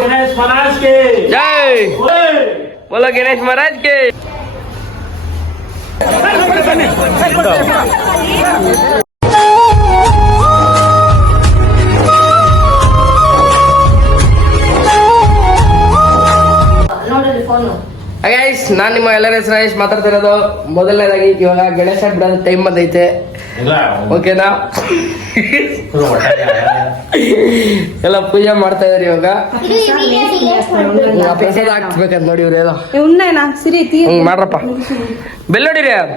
गणेश महाराज के जय। बोलो गणेश महाराज के। ಗೈಸ್, ನಾನು ನಿಮ್ಮ ಎಲ್ಲರ ಹೆಸರು ರಾಜೇಶ್ ಮಾತಾಡ್ತಿರೋದು. ಮೊದಲನೇದಾಗಿ ಇವಾಗ ಗಣೇಶ ಬಿಡೋದ ಟೈಮ್ ಬಂದೈತೆ, ಓಕೆನಾ? ಎಲ್ಲ ಪೂಜೆ ಮಾಡ್ತಾ ಇದಾರೆ ಇವಾಗ. ಪ್ರಸಾದ ಹಾಕ್ಬೇಕಂತ ನೋಡಿ ಇವ್ರು ಏನೋ ಮಾಡ್ರಪ್ಪ. ಬೆಲ್ ನೋಡಿರಿ ಅವ್ರು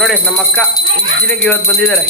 ನೋಡಿ, ನಮ್ಮ ಅಕ್ಕ ಇಂಜಿನಿಯರಿಂಗ್ ಇವತ್ತು ಬಂದಿದ್ದಾರೆ.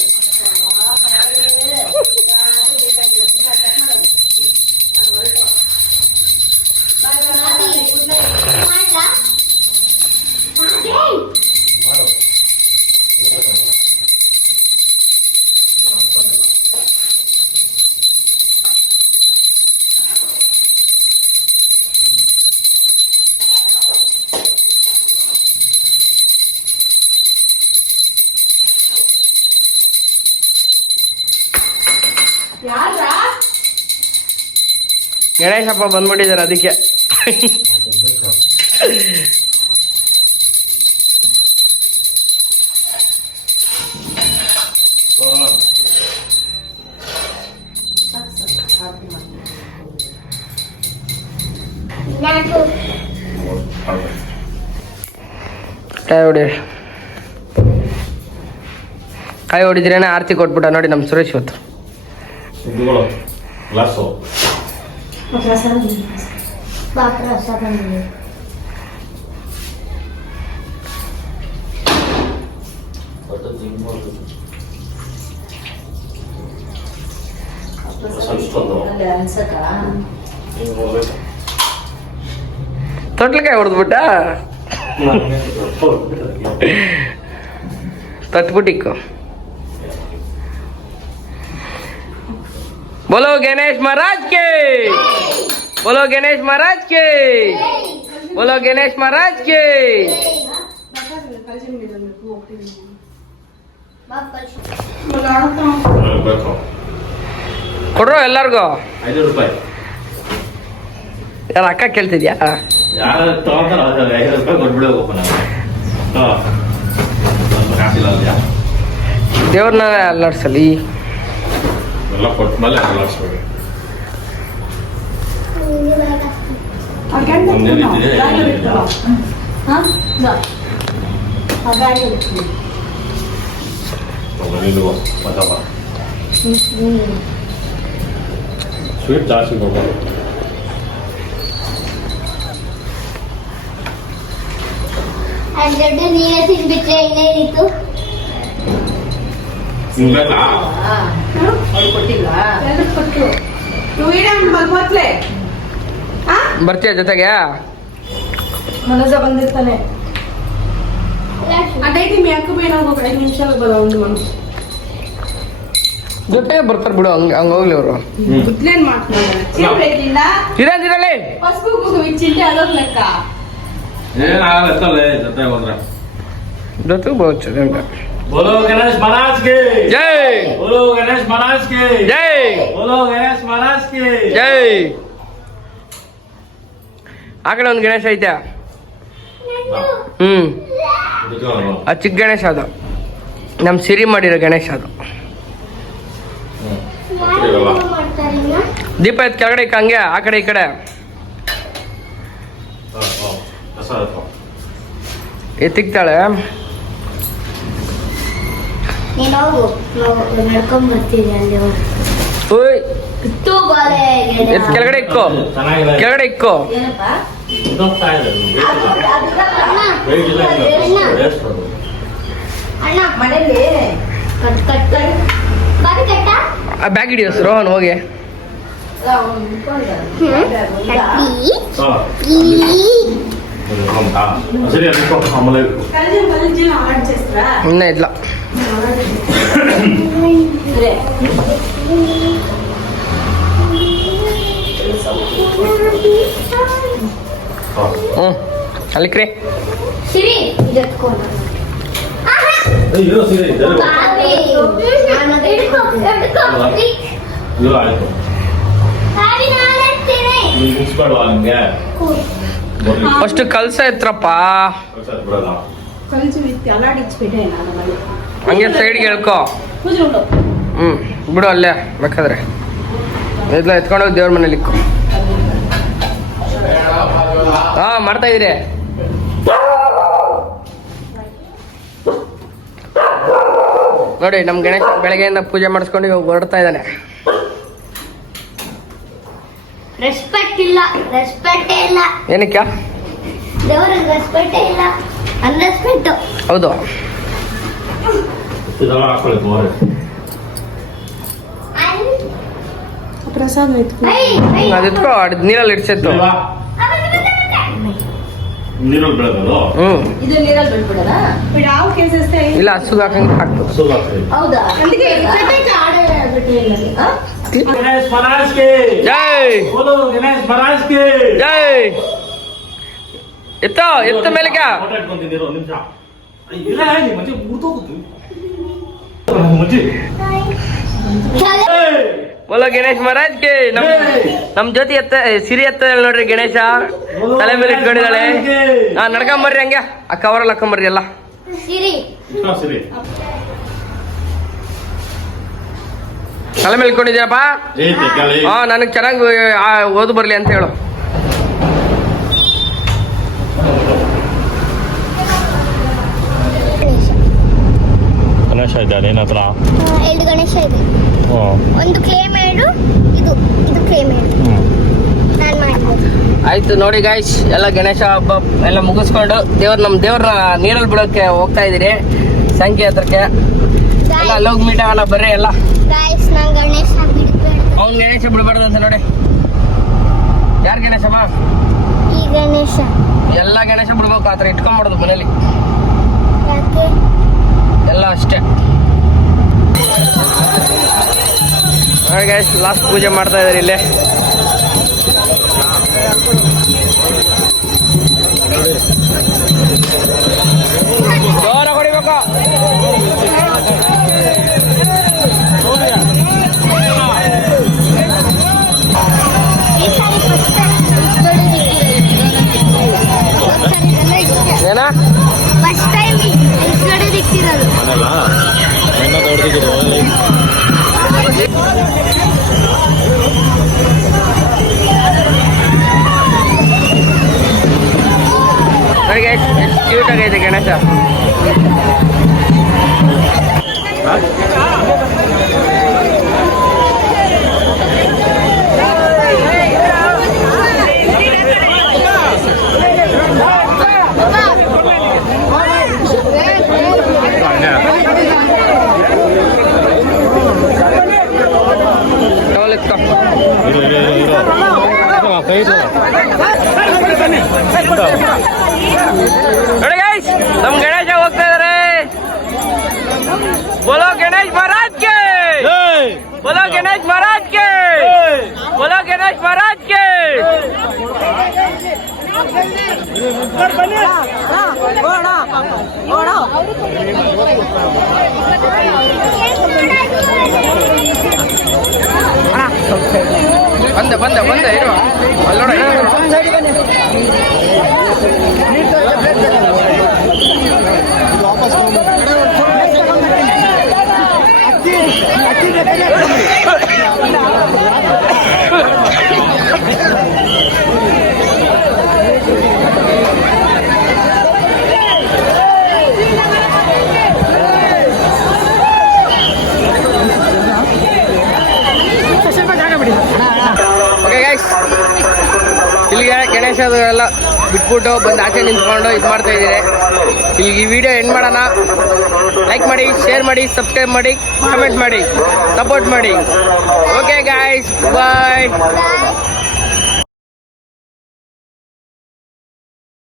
ಗಣೇಶ ಹಬ್ಬ ಬಂದ್ಬಿಟ್ಟಿದ್ದಾರೆ, ಅದಕ್ಕೆ ಕಾಯಿ ಹೊಡಿದ್ರೇನೆ ಆರತಿ ಕೊಟ್ಬಿಟ್ಟ ನೋಡಿ ನಮ್ಮ ಸುರೇಶ್ ಇವತ್ತು. ತೊಟ್ಲಕಾಯಿ ಹೊಡೆದ್ಬಿಟ್ಟ, ತಟ್ಬಿಟ್ಟಿಕ್ಕು. बोलो गणेश महाराज के, बोलो गणेश महाराज के, बोलो गणेश महाराज के. ಕೊಡ್ರೋ ಎಲ್ಲರಿಗೂ 5 ರೂಪಾಯಿ. ಯಾರ ಅಕ್ಕ ಕೇಳ್ತಿದ್ಯಾ? ಯಾರು ತಗೊಂಡ್ರೆ 5 ರೂಪಾಯಿ ಕೊಟ್ಬಿಡೋಗಪ್ಪ. ದೇವ್ರನ್ನ ಅಲ್ಲಾಡ್ಸಲಿ. ಎಲ್ಲ ಕೊಟ್ಟ ಮೇಲೆ ಅಲ್ಲಾಡ್ಸ್ಬೇಕು. ಸ್ವೀಟ್ ಜಾಸ್ತಿ ಕೊಡ್ಬೋದು. ನೀವೇ ತಿನ್ಬಿಟ್ರೆ ಇನ್ನೇನಿತ್ತು? ಬರ್ತೀಯ ಜೊತೆಗೆ? ಮನೋಜ ಬಂದಿರ್ತಾನೆ. ಅದೈತಿ ಮೀ ಅಕ್ಕ ಬೇಡ 5 ನಿಮಿಷ ಬರೋ ಒಂದು ಮನುಷ್ಯ ಜೊತೆಗೆ ಬರ್ತಾರೆ ಬಿಡು. ಹಂಗ ಹೋಗ್ಲಿ ಅವರು. ಗುದ್ಲೇನ್ ಮಾಡ್ತಾರೆ ಇರಲಿ ಜೊತೆ ಬಹುದು. बोलो गणेश महाराज के जय, बोलो गणेश महाराज के जय, बोलो गणेश महाराज के जय. ಆ ಕಡೆ ಒಂದು ಗಣೇಶ ಐತೆ. ಆ ಚಿಕ್ಕ ಗಣೇಶ ಅದು ನಮ್ಮ ಸಿರಿ ಮಾಡಿರೋ ಗಣೇಶ ಅದು. ದೀಪ ಎತ್ ಕೆಳಗಡೆ ಇಕ್ಕ, ಹಂಗೆ ಆ ಕಡೆ ಈ ಕಡೆ ಎತ್ತಿಕ್ತಾಳೆ. ಕೆಳಗಡೆ ಇಕ್ಕೋ, ಕೆಳಗಡೆ ಇಕ್ಕೋ. ಆ ಬ್ಯಾಗ್ ಹಿಡಿಯೋ ರೋಹನ್ ಹೋಗಿ. ಇನ್ನ ಇಲ್ಲ. ಅಲ್ಲಿಕ್ರಿ ಇರೋ ಸೀರೆ ಇದೆ ಬಾವಿ. ಹಿಡ್ಕೊ. ಇರೋ ಆಯ್ತು ಬಾವಿ ನಾನು ಎತ್ತೀನಿ. ನೀನು ಮುಗಿಸ್ಬೇಡವಾ ನಿಮ್ಗೆ ಬರ್ಲಿ ಫಸ್ಟ್ ಕಲ್ಸ ಎತ್ರಪ್ಪ, ಕಳ್ಸೋದು ಬಿಡಲ್ಲ ಕಲ್ಚು ಬಿತ್ತು ಅಲ್ಲಾಡಿಸ್ಬಿಟ್ಟೆ ನಾನು ಮನೆ ಹಂಗೆ ಸೈಡ್ಗೆ ಹೇಳ್ಕೊ. ಕೂತ್ಕೊಂಡು ಬಿಡು ಅಲ್ಲೇ ಬೇಕಾದ್ರೆ ಎಲ್ಲ ಎತ್ಕೊಂಡೋಗಿ ದೇವ್ರ ಮನೇಲಿ ಇಕ್ಕು. ಹಾ ಮಾಡ್ತಾ ಇದೀರಿ. ನೋಡಿ ನಮ್ ಗಣೇಶ ಬೆಳಗ್ಗೆಯಿಂದ ಪೂಜೆ ಮಾಡಿಸ್ಕೊಂಡು ಇವಾಗ ಹೊರಡ್ತಾ ಇದ್ದಾನೆ. ರೆಸ್ಪೆಕ್ಟ್ ಇಲ್ಲ, ರೆಸ್ಪೆಕ್ಟೇ ಇಲ್ಲ. ಏನಕ್ಕೆ? ದೇವರಿಗೆ ರೆಸ್ಪೆಕ್ಟೇ ಇಲ್ಲ, ಅನ್ರೆಸ್ಪೆಕ್ಟ್. ಹೌದು. ಇದೆಲ್ಲ ಹಾಕೊಳ್ಳಿ ಬೋರೆ ಪ್ರಸಾದ ಇತ್ತು ಅದು ಎತ್ಕೋ, ನೀರಲ್ಲಿ ಇಡ್ಸೆತ್ತು. ನೀರಲ್ಲಿ ಬೆಳೆದದು ಇದು ನೀರಲ್ಲಿ ಬಿಟ್ಬಿಡೋಣ. ಯಾವ ಕೆಲಸ ಇಲ್ಲ ಹಸುಗ್ ಹಾಕಂಗೆ ಹಾಕ್ತು. ಹಸುಗೆ ಹಾಕ್ತೀವಿ ಹೌದಾ? ಅದಕ್ಕೆ गणेश महाराज के ಜೈ बोलो गणेश महाराज के ಜೈ. ಎತ್ತ ಮೇಲೆ ಕ್ಯಾ ಫೋಟೋ ಇಟ್ಕೊಂತಿದ್ದೀರೋ ನಿಮಿಷ ಇಲ್ಲ ಹೇಳಿ ಮಂಚೆ ಊರ್ತೋಗುತ್ತು ಮಂಚೆ ಬೋಲೋ ಗಣೇಶ್ ಮಹಾರಾಜ್ ಕೆ. ನಮ್ ಜೊತೆ ಸಿರಿ ಎತ್ತ ನೋಡ್ರಿ ಗಣೇಶ ತಲೆ ಮೇಲೆ ಇಟ್ಕೊಂಡಿದ್ದಾಳೆ. ಹಾ ನಡ್ಕೊಂಬರ್ರಿ ಹಂಗೆ ಆ ಕವರಲ್ಲಿ ಹಾಕೊಂಬರ್ರಿ ಎಲ್ಲ. ಸಿರಿ ಸರಿ ತಲೆ ಮೇಲೆ ಇಟ್ಕೊಂಡಿದ್ದೀಯಪ್ಪ. ಏ ತೆಕ್ಕಾಳಿ ಹಾ ನನಗೆ ಚೆನ್ನಾಗಿ ಓದು ಬರ್ಲಿ ಅಂತ ಹೇಳು. ಗಣೇಶ ಇದ್ದಾರೆ ಏನತ್ರ 2 ಗಣೇಶ ಇದೆ. ಒಂದು ಕ್ಲೇ ಮೇಡು, ಇದು ಕ್ಲೇ ಮೇಡು ನಾನು ಮಾಡ್ಬೋದು. ಆಯ್ತು ನೋಡಿ ಗಾಯ್ಸ್, ಎಲ್ಲ ಗಣೇಶ ಹಬ್ಬ ಎಲ್ಲ ಮುಗಿಸ್ಕೊಂಡು ನಮ್ಮ ದೇವ್ರನ್ನ ನೀರಲ್ಲಿ ಬಿಡೋಕೆ ಹೋಗ್ತಾ ಇದೀರಿ ಸಂಖ್ಯೆ ಹತ್ರಕ್ಕೆ. ಎಲ್ಲ ಅಲ್ಲೋಗಿ ಮೀಟ್ ಆಗೋಣ ಬರ್ರಿ ಎಲ್ಲ. ಗಾಯ್ಸ್ ನಾನು ಗಣೇಶ ಬಿಡ್ಬೇಡ. ಅವ್ನು ಗಣೇಶ ಬಿಡಬಾರ್ದು ಅಂತ ನೋಡಿ. ಯಾರು ಗಣೇಶಮ್ಮ? ಈ ಗಣೇಶ ಎಲ್ಲ ಗಣೇಶ ಬಿಡ್ಬೇಕು, ಆ ಥರ ಇಟ್ಕೊಂಡ್ಬಿಡೋದು ಮನೇಲಿ ಯಾಕೆ? ಎಲ್ಲ ಅಷ್ಟೇ. ನೋಡಿ ಗೈಸ್, ಲಾಸ್ಟ್ ಪೂಜೆ ಮಾಡ್ತಾ ಇದಾರೆ ಇಲ್ಲೇ. ಜೋರ ಹೊಡಿಬೇಕು. ಏನ ಫಸ್ಟ್ ಟೈಮ್ ಕಡೆ ದಿಕ್ಕಿರೋದು. ನೋಡಿ ಗೈಸ್, ಎಷ್ಟು ಕ್ಯೂಟ್ ಆಗೈತೆ ಗಣೇಶ. ನೋಡಿ ಗೈಸ್, ನಮ್ ಗಣೇಶ ಹೋಗ್ತಾ ಇದಾರೆ. ಬೋಲೋ ಗಣೇಶ್ ಮಹಾರಾಜ್ ಕೆ, ಬೋಲೋ ಗಣೇಶ್ ಮಹಾರಾಜ್ ಕೆ, ಬೋಲೋ ಗಣೇಶ್ ಮಹಾರಾಜ್ ಕೆ. ಬಂದೆ ಇರು ಅಲ್ಲೋಡ. ಓಕೆ ಗೈಸ್, ಇಲ್ಲಿಗೆ ಗಣೇಶ ಎಲ್ಲ ಬಿಟ್ಬಿಟ್ಟು ಬಂದು ಆಚೆ ನಿಂತ್ಕೊಂಡು ಇದು ಮಾಡ್ತಾ ಇದ್ದೀರಿ. ಇಲ್ಲಿಗೆ ಈ ವಿಡಿಯೋ ಎಂಡ್ ಮಾಡೋಣ. ಲೈಕ್ ಮಾಡಿ, ಶೇರ್ ಮಾಡಿ, ಸಬ್ಸ್ಕ್ರೈಬ್ ಮಾಡಿ, ಕಮೆಂಟ್ ಮಾಡಿ, ಸಪೋರ್ಟ್ ಮಾಡಿ. ಓಕೆ ಗೈಸ್, ಬಾಯ್.